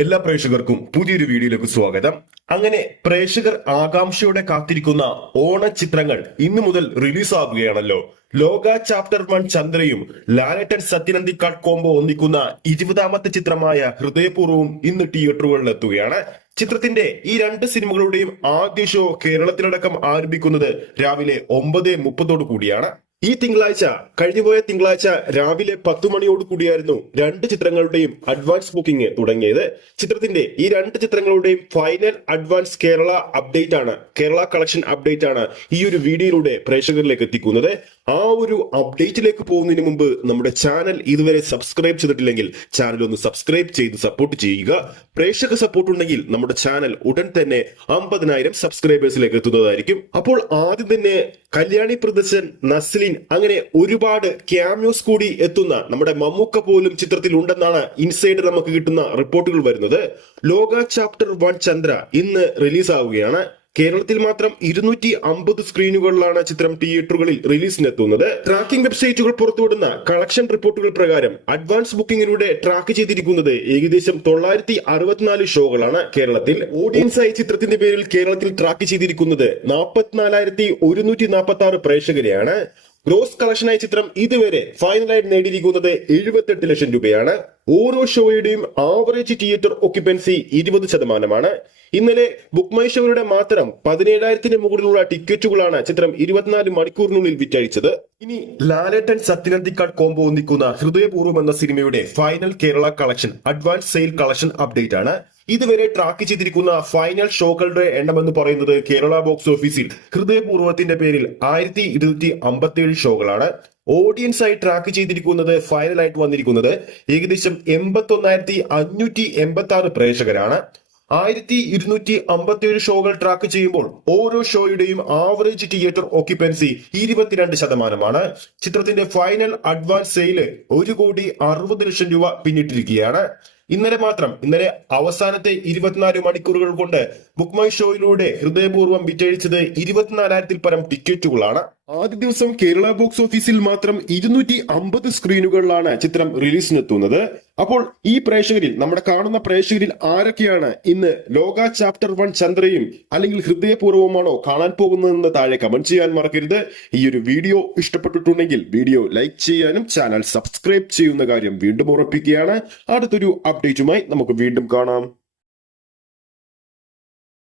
എല്ലാ പ്രേക്ഷകർക്കും പുതിയൊരു വീഡിയോയിലേക്ക് സ്വാഗതം. അങ്ങനെ പ്രേക്ഷകർ ആകാംക്ഷയോടെ കാത്തിരിക്കുന്ന ഓണ ചിത്രങ്ങൾ ഇന്നു മുതൽ റിലീസ് ആകുകയാണല്ലോ. ലോക ചാപ്റ്റർ 1 ചന്ദ്രയും ലാലേട്ടൻ സത്യനന്ദിക്കാട് കോംബോ ഒന്നിക്കുന്ന 20ാമത്തെ ചിത്രമായ ഹൃദയപൂർവ്വവും ഇന്ന് തിയേറ്ററുകളിൽ എത്തുകയാണ്. ചിത്രത്തിന്റെ ഈ രണ്ട് സിനിമകളുടെയും ആദ്യ ഷോ കേരളത്തിലടക്കം ആരംഭിക്കുന്നത് രാവിലെ 9:30 കൂടിയാണ്. ഈ തിങ്കളാഴ്ച കഴിഞ്ഞുപോയ തിങ്കളാഴ്ച രാവിലെ 10 മണിയോട് കൂടിയായിരുന്നു രണ്ട് ചിത്രങ്ങളുടെയും അഡ്വാൻസ് ബുക്കിംഗ് തുടങ്ങിയത്. ചിത്രത്തിന്റെ ഈ രണ്ട് ചിത്രങ്ങളുടെയും ഫൈനൽ അഡ്വാൻസ് കേരള അപ്ഡേറ്റ് ആണ്, കേരള കളക്ഷൻ അപ്ഡേറ്റ് ആണ് ഈ ഒരു വീഡിയോയിലൂടെ പ്രേക്ഷകരിലേക്ക് എത്തിക്കുന്നത്. ആ ഒരു അപ്ഡേറ്റിലേക്ക് പോകുന്നതിന് മുമ്പ് നമ്മുടെ ചാനൽ ഇതുവരെ സബ്സ്ക്രൈബ് ചെയ്തിട്ടില്ലെങ്കിൽ ചാനൽ ഒന്ന് സബ്സ്ക്രൈബ് ചെയ്ത് സപ്പോർട്ട് ചെയ്യുക. പ്രേക്ഷക സപ്പോർട്ട് ഉണ്ടെങ്കിൽ നമ്മുടെ ചാനൽ ഉടൻ തന്നെ 50,000 സബ്സ്ക്രൈബേഴ്സിലേക്ക് എത്തുന്നതായിരിക്കും. അപ്പോൾ ആദ്യം തന്നെ കല്യാണി പ്രിയദർശൻ, നസ്ലിൻ, അങ്ങനെ ഒരുപാട് ക്യാമിയോസ് കൂടി എത്തുന്ന നമ്മുടെ മമ്മൂക്ക പോലും ചിത്രത്തിൽ ഉണ്ടെന്നാണ് ഇൻസൈഡ് നമുക്ക് കിട്ടുന്ന റിപ്പോർട്ടുകൾ വരുന്നത്. ലോക ചാപ്റ്റർ 1 ചന്ദ്ര ഇന്ന് റിലീസ് ആവുകയാണ്. കേരളത്തിൽ മാത്രം 250 സ്ക്രീനുകളിലാണ് ചിത്രം തിയേറ്ററുകളിൽ റിലീസിനെത്തുന്നത്. ട്രാക്കിംഗ് വെബ്സൈറ്റുകൾ പുറത്തുവിടുന്ന കളക്ഷൻ റിപ്പോർട്ടുകൾ പ്രകാരം അഡ്വാൻസ് ബുക്കിംഗിലൂടെ ട്രാക്ക് ചെയ്തിരിക്കുന്നത് ഏകദേശം 964 ഷോകളാണ് കേരളത്തിൽ. ഓഡിയൻസായി ചിത്രത്തിന്റെ പേരിൽ കേരളത്തിൽ ട്രാക്ക് ചെയ്തിരിക്കുന്നത് 44,146 പ്രേക്ഷകരെയാണ്. ഗ്രോസ് കളക്ഷനായി ചിത്രം ഇതുവരെ ഫൈനലായി നേടിയിരിക്കുന്നത് 78 ലക്ഷം രൂപയാണ്. ഓരോ ഷോയുടെയും ആവറേജ് തിയേറ്റർ ഒക്യുപ്പൻസി 20%. ഇന്നലെ ബുക്ക് മൈ ഷോയുടെ മാത്രം 17,000-ന് മുകളിലുള്ള ടിക്കറ്റുകളാണ് ചിത്രം 24 മണിക്കൂറിനുള്ളിൽ വിറ്റഴിച്ചത്. ഇനി ലാലേട്ടൻ സത്യനന്ദിക്കാട് കോംബോ ഒന്നിക്കുന്ന ഹൃദയപൂർവ്വം എന്ന സിനിമയുടെ final Kerala collection advance sale collection update ആണ്. ഇതുവരെ ട്രാക്ക് ചെയ്തിരിക്കുന്ന ഫൈനൽ ഷോകളുടെ എണ്ണമെന്ന് പറയുന്നത് കേരള ബോക്സ് ഓഫീസിൽ ഹൃദയപൂർവ്വത്തിന്റെ പേരിൽ 1,257 ഷോകളാണ്. ഓഡിയൻസ് ആയി ട്രാക്ക് ചെയ്തിരിക്കുന്നത് ഫൈനലായിട്ട് വന്നിരിക്കുന്നത് ഏകദേശം 81,586 പ്രേക്ഷകരാണ്. 1,257 ഷോകൾ ട്രാക്ക് ചെയ്യുമ്പോൾ ഓരോ ഷോയുടെയും ആവറേജ് തിയേറ്റർ ഓക്യുപ്പൻസി 22%. ചിത്രത്തിന്റെ ഫൈനൽ അഡ്വാൻസ് സെയില് 1,60,00,000 രൂപ പിന്നിട്ടിരിക്കുകയാണ്. ഇന്നലെ അവസാനത്തെ 24 മണിക്കൂറുകൾ കൊണ്ട് ബുക്ക് മൈ ഷോയിലൂടെ ഹൃദയപൂർവ്വം വിറ്റഴിച്ചത് 24,000-ൽ പരം ടിക്കറ്റുകളാണ്. ആദ്യ ദിവസം കേരള ബോക്സ് ഓഫീസിൽ മാത്രം 250 സ്ക്രീനുകളിലാണ് ചിത്രം റിലീസിനെത്തുന്നത്. അപ്പോൾ ഈ പ്രേക്ഷകരിൽ, നമ്മുടെ കാണുന്ന പ്രേക്ഷകരിൽ ആരൊക്കെയാണ് ഇന്ന് ലോക ചാപ്റ്റർ 1 ചന്ദ്രയും അല്ലെങ്കിൽ ഹൃദയപൂർവ്വമാണോ കാണാൻ പോകുന്നതെന്ന് താഴെ കമന്റ് ചെയ്യാൻ മറക്കരുത്. ഈ ഒരു വീഡിയോ ഇഷ്ടപ്പെട്ടിട്ടുണ്ടെങ്കിൽ വീഡിയോ ലൈക്ക് ചെയ്യാനും ചാനൽ സബ്സ്ക്രൈബ് ചെയ്യുന്ന കാര്യം വീണ്ടും ഉറപ്പിക്കുകയാണ്. അടുത്തൊരു അപ്ഡേറ്റുമായി നമുക്ക് വീണ്ടും കാണാം.